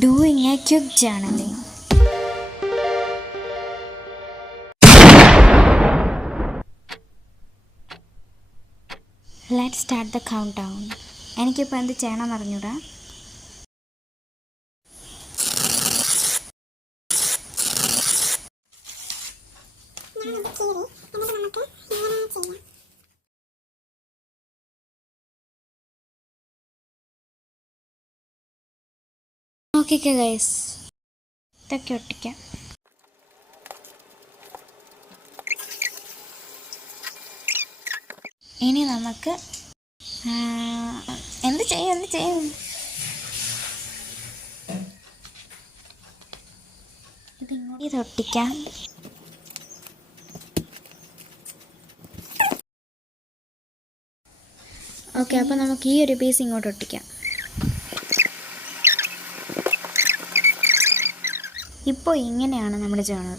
Doing a quick journaling. Let's start the countdown. എനിക്കിപ്പോൾ എന്ത് ചെയ്യണമെന്ന് അറിഞ്ഞൂടാ. നോക്കിക്കോ ഗൈസ്, ഇതൊക്കെ ഒട്ടിക്കാം. ഇനി നമുക്ക് എന്ത് ചെയ്യും ഇത് ഒട്ടിക്കാം. ഓക്കെ, അപ്പോൾ നമുക്ക് ഈ ഒരു പീസ് ഇങ്ങോട്ട് ഒട്ടിക്കാം. ഇപ്പോൾ ഇങ്ങനെയാണ് നമ്മുടെ ജേണൽ.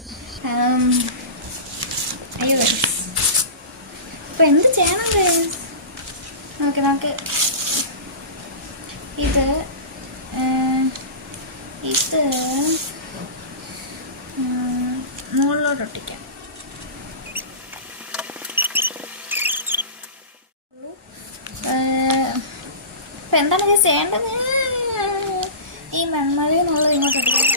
അയ്യോ ഇപ്പോൾ എന്ത് ചെയ്യണം? നമുക്ക് ഇത് മുകളിലോട്ട് ഒട്ടിക്കാം. ഇപ്പം എന്താണ് ഇത് ചെയ്യേണ്ടത്? ഈ മെമ്മറി എന്നുള്ളത് ഇങ്ങോട്ട് ഒട്ടിക്കാം.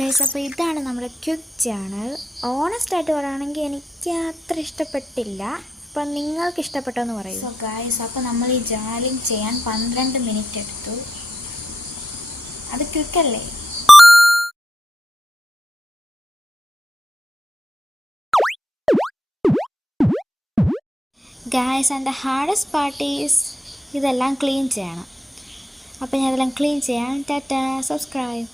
ഗൈസ്, അപ്പോൾ ഇതാണ് നമ്മുടെ ക്വിക്ക് ജേണൽ. ഓണസ്റ്റായിട്ട് പറയുകയാണെങ്കിൽ എനിക്ക് അത്ര ഇഷ്ടപ്പെട്ടില്ല. അപ്പം നിങ്ങൾക്ക് ഇഷ്ടപ്പെട്ടോ എന്ന് പറയൂ. സോ ഗൈസ്, അപ്പോൾ നമ്മൾ ഈ ജേണലിങ് ചെയ്യാൻ 12 മിനിറ്റ് എടുത്തു. അത് ക്വിക്കല്ലേ? Guys, and the hardest part is ഇതെല്ലാം ക്ലീൻ ചെയ്യണം. അപ്പോൾ ഞാൻ ഇതെല്ലാം ക്ലീൻ ചെയ്യാൻ. ടാറ്റാ, സബ്സ്ക്രൈബ്.